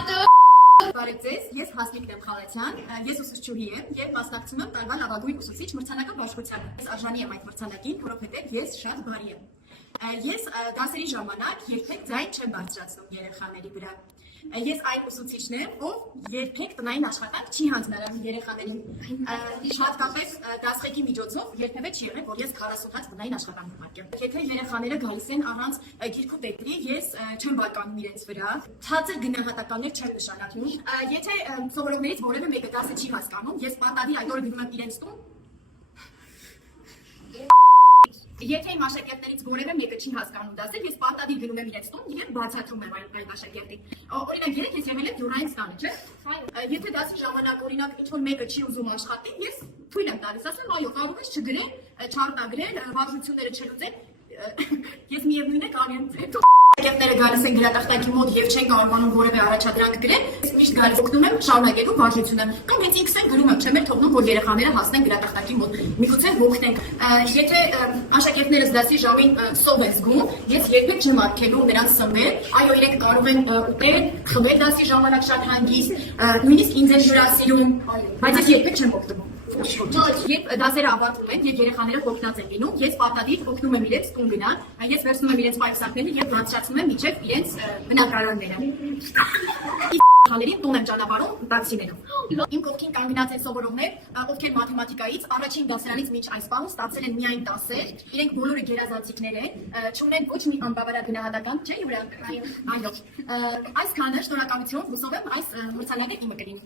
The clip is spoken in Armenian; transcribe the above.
Բարև ձեզ, ես Հասմիկ Դեմխալացյան, ես ուսուցչուհի եմ եւ մասնակցում եմ տարվա լավագույն ուսուցիչ մրցանակը բաշխությանը։ Ես արժանի եմ այդ մրցանակին, որովհետեւ ես շատ բարի եմ։ Ես դասերի ժամանակ երբեք ձայն չեմ բարձրացնում երեխաների վրա։ Ես այն ուսուցիչն եմ, ով երբեք տնային աշխատանք չի հանձնարարում երեխաներին։ Հատկապես դասղեկի միջոցով երբևէ չի եղել, որ ես 40 հատ տնային աշխատանք ուղարկեմ։ Եթե երեխաները գալիս են առանց գիրքու պետրի, ես չեմ բարկանում իրենց վրա, ցածր գնահատականներ չեմ նշանակում։ Եթե սովորողներից որևէ մեկը դասը չի հասկանում, ես պարտադիր այդ օրը գնում եմ իրենց տուն։ Եթե իմ աշակերտներից որևէ մեկը չի հասկանում դասը, ես պարտադիր գնում եմ իրենց տուն եւ բացատրում եմ այդ աշակերտին։ Օրինակ, երեք ես եղել եմ յուրային ստանը, չէ՞։ Եթե դասի ժամանակ օրինակ ինչ-որ մեկը չի ուզում աշխատել, ես թույլ եմ տալիս, ասեմ, այո, կարող ես չգրել, չարտագրել, վարժությունները չլուծել։ Ես միևնույն է կարող եմ աշակերտները գալիս են գրատախտակի մոտ եւ չեն կարողանում որևէ առաջադրանք գրել, ես միշտ գալիս օգնում եմ շարունակելու վարժությունը։ Կամ հենց ինքս են գրում եմ, չեմ էլ թողնում, որ երեխաները հասնեն գրատախտակի մոտ։ Միգուցե հոգնենք։ Եթե աշակերտներս դասի ժամին սով են զգում, ես երբեք չեմ արգելում նրանց սնվել, այո, իրենք կարող են ուտել, խմել դասի ժամանակ շատ հանգիստ, նույնիսկ ինձ են հյուրասիրում, բայց ես երբեք չեմ օգտվում։ Երբ դասերը ավարտվում են եւ երեխաները հոգնած են լինում, ես պարտադիր օգնում եմ իրենց տուն գնալ, ես վերցնում եմ իրենց պայուսակները եւ բարձրացնում եմ մինչեւ իրենց բնակարանները։ Երեխաներին տուն եմ ճանապարհում տաքսիներով։ Իմ կողքին կանգնած են սովորողներ, ովքեր մաթեմատիկայից առաջին դասարանից մինչ այս պահ ստացել են միայն 10-եր, իրենք բոլորը գերազանցիկներ են, չունեն ոչ մի անբավարար գնահատական, չէ՞ վրա։ Այո։ Այսքանը, շնորհակալություն, հուսով եմ այս մրցանակը իմը կլինի։